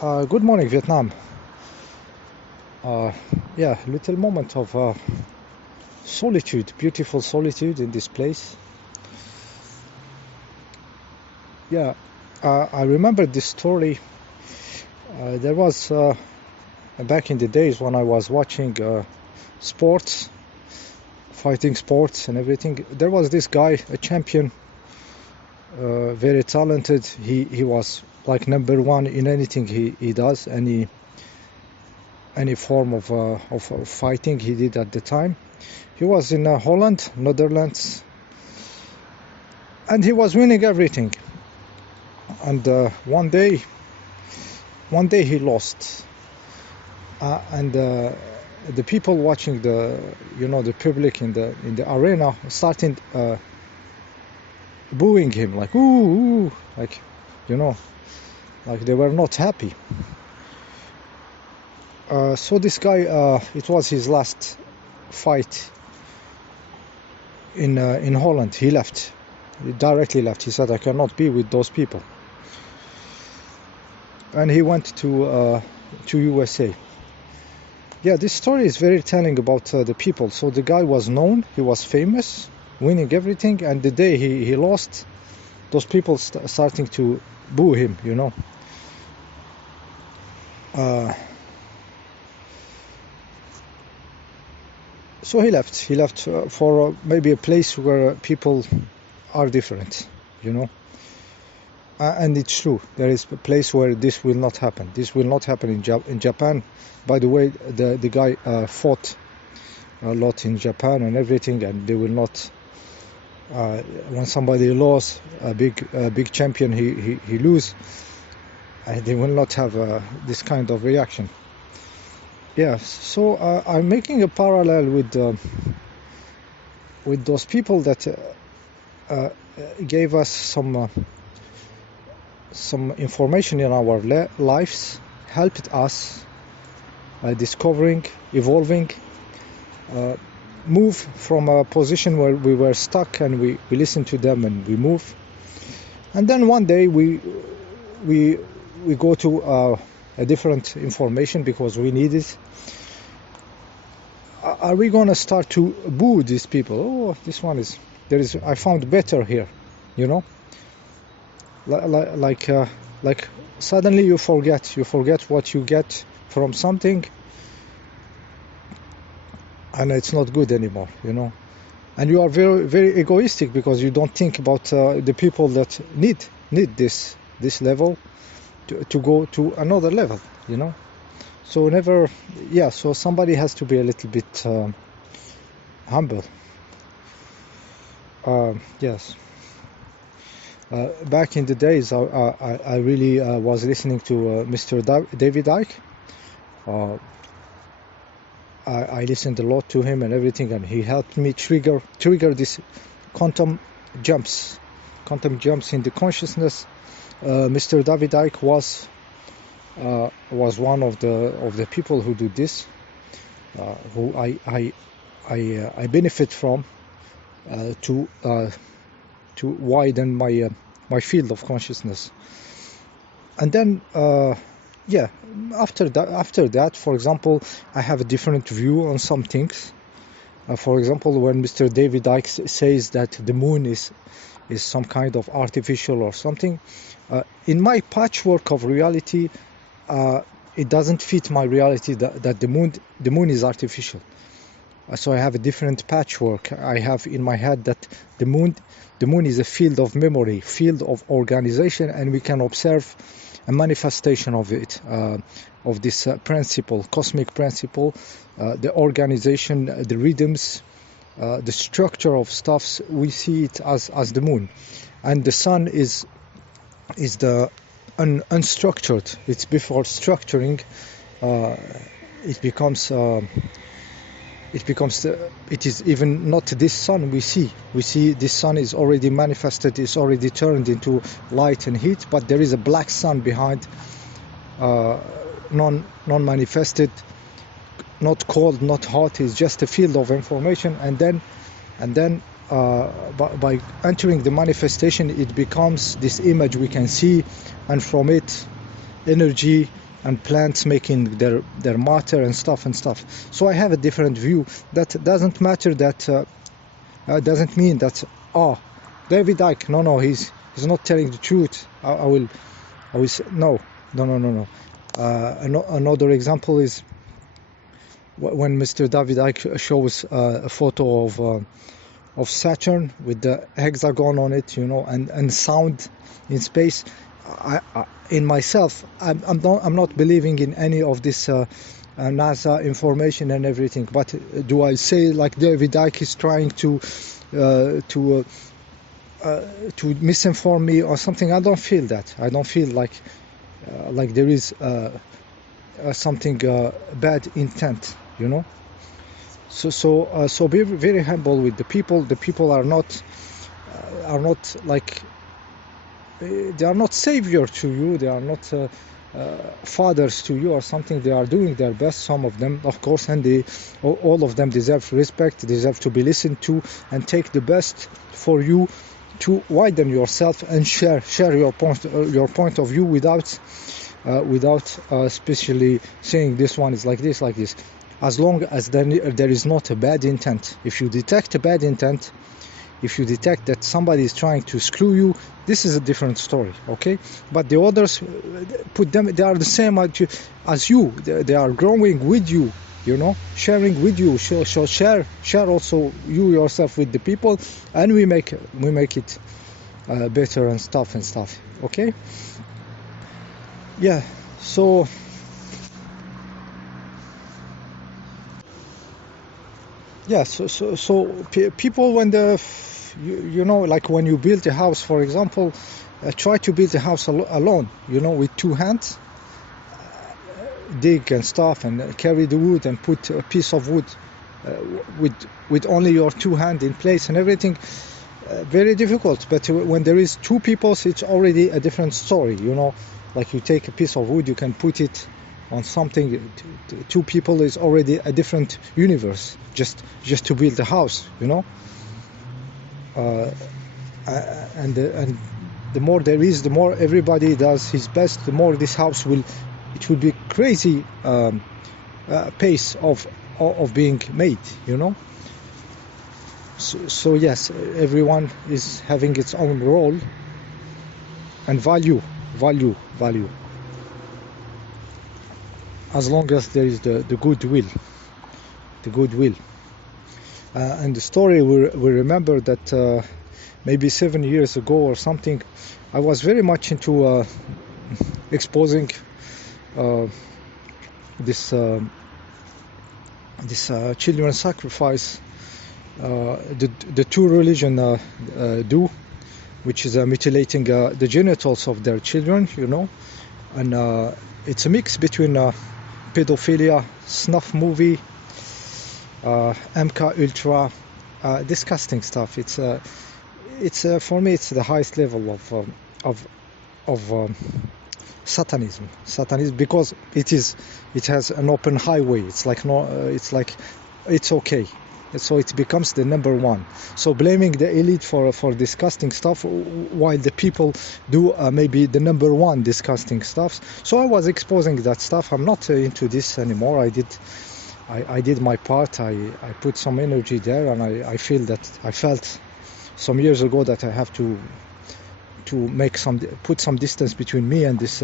Good morning, Vietnam. Uh, yeah, little moment of solitude, beautiful solitude in this place. Yeah, I remember this story. There was back in the days when I was watching sports, fighting sports and everything. There was this guy, a champion, very talented. He was like number one in anything he does, any form of fighting he did at the time. He was in Holland, Netherlands, and he was winning everything. And one day he lost, and the people watching the public in the arena started booing him, like ooh, like you know, like they were not happy. So this guy, it was his last fight in Holland. He left. He directly left. He said, "I cannot be with those people." And he went to USA. Yeah, this story is very telling about the people. So the guy was known, he was famous, winning everything, and the day he lost, those people starting to boo him, So he left. He left for maybe a place where people are different, And it's true. There is a place where this will not happen. This will not happen in Japan. By the way, the guy fought a lot in Japan and everything, and they will not. When somebody lost a big champion, he lose. They will not have this kind of reaction. Yeah. So I'm making a parallel with those people that gave us some information in our lives, helped us discovering, evolving, move from a position where we were stuck, and we listened to them and we move. And then one day we go to a different information because we need it. Are we going to start to boo these people? Oh, this one I found better here, like suddenly you forget what you get from something, and it's not good anymore, and you are very, very egoistic because you don't think about the people that need this level to go to another level, so so somebody has to be a little bit humble. Yes. Back in the days, I really was listening to Mr. David Icke. I listened a lot to him and everything, and he helped me trigger this quantum jumps in the consciousness. Mr. David Icke was one of the people who do this, who I benefit from to widen my field of consciousness. And then after that, for example, I have a different view on some things. For example, when Mr. David Icke says that the moon is some kind of artificial or something, in my patchwork of reality, it doesn't fit my reality that the moon is artificial. So I have a different patchwork. I have in my head that the moon is a field of memory, field of organization, and we can observe a manifestation of it, of this principle, cosmic principle, the organization, the rhythms, the structure of stuffs. We see it as the moon, and the sun is the unstructured. It's before structuring. It is even not this sun we see. We see this sun is already manifested, is already turned into light and heat, but there is a black sun behind, non-manifested, not cold, not hot. It's just a field of information, and then by entering the manifestation, it becomes this image we can see, and from it, energy and plants making their matter and stuff and stuff. So I have a different view. That doesn't matter. That doesn't mean that David Icke, no, he's not telling the truth. I will say no. Another example is when Mr. David Icke shows a photo of Saturn with the hexagon on it, and sound in space. In myself, I'm not believing in any of this NASA information and everything. But do I say like David Icke is trying to misinform me or something? I don't feel that. I don't feel like there is something bad intent, So be very humble with the people. The people are not like they are not savior to you. They are not fathers to you or something. They are doing their best. Some of them, of course, and all of them deserve respect. Deserve to be listened to and take the best for you to widen yourself and share your point of view without especially saying this one is like this. As long as there is not a bad intent. If you detect a bad intent, if you detect that somebody is trying to screw you, this is a different story, okay? But the others, they are the same as you. They are growing with you, sharing with you. So share also you yourself with the people, and we make it better and stuff, okay? Yeah, so people, when like when you build a house, for example, try to build a house alone, with two hands, dig and stuff and carry the wood and put a piece of wood with only your two hands in place and everything. Very difficult. But when there is two people, it's already a different story, like you take a piece of wood, you can put it on something. Two people is already a different universe, just to build a house, and the more there is, the more everybody does his best, the more this house will be crazy pace of being made, so yes, everyone is having its own role and value, as long as there is the goodwill. And the story, we remember that maybe 7 years ago or something, I was very much into exposing this children sacrifice, the two religion do, which is mutilating the genitals of their children, and it's a mix between pedophilia, snuff movie, MK Ultra, disgusting stuff. It's for me, it's the highest level of satanism, because it has an open highway. It's like it's okay. So it becomes the number one. So blaming the elite for disgusting stuff, while the people do maybe the number one disgusting stuff. So I was exposing that stuff. I'm not into this anymore. I did my part. I put some energy there, and I felt some years ago that I have to put some distance between me and this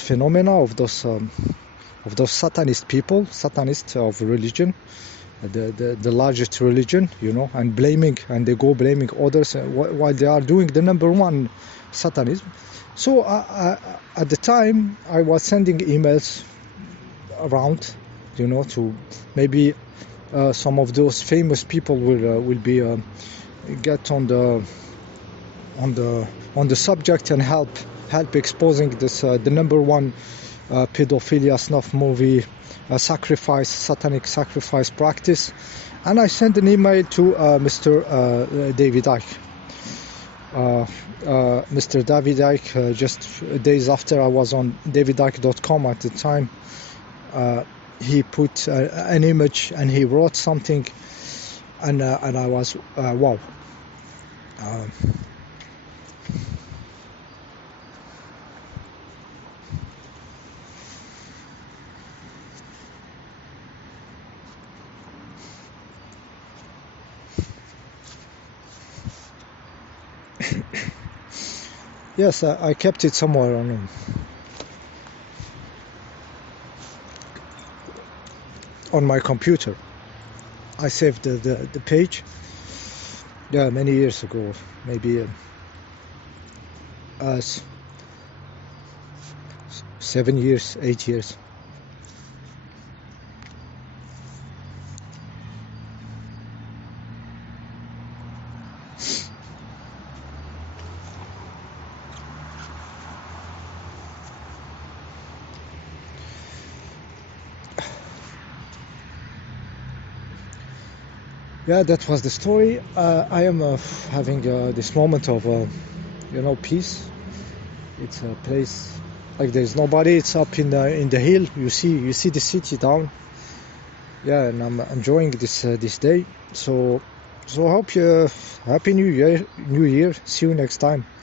phenomena of those satanist people, satanists of religion, the largest religion, and blaming others while they are doing the number one satanism. So at the time, I was sending emails around, to maybe some of those famous people will be get on the subject and help exposing this the number one pedophilia snuff movie satanic sacrifice practice. And I sent an email to Mr. David Icke. Mr. David Icke, just days after I was on davidicke.com at the time, he put an image and he wrote something, and I was wow. Yes, I kept it somewhere on my computer. I saved the page. Yeah, many years ago, maybe 7 years, 8 years. Yeah, that was the story. I am having this moment of peace. It's a place like there's nobody. It's up in the hill. You see the city down. Yeah, and I'm enjoying this day. So hope you happy New Year. See you next time.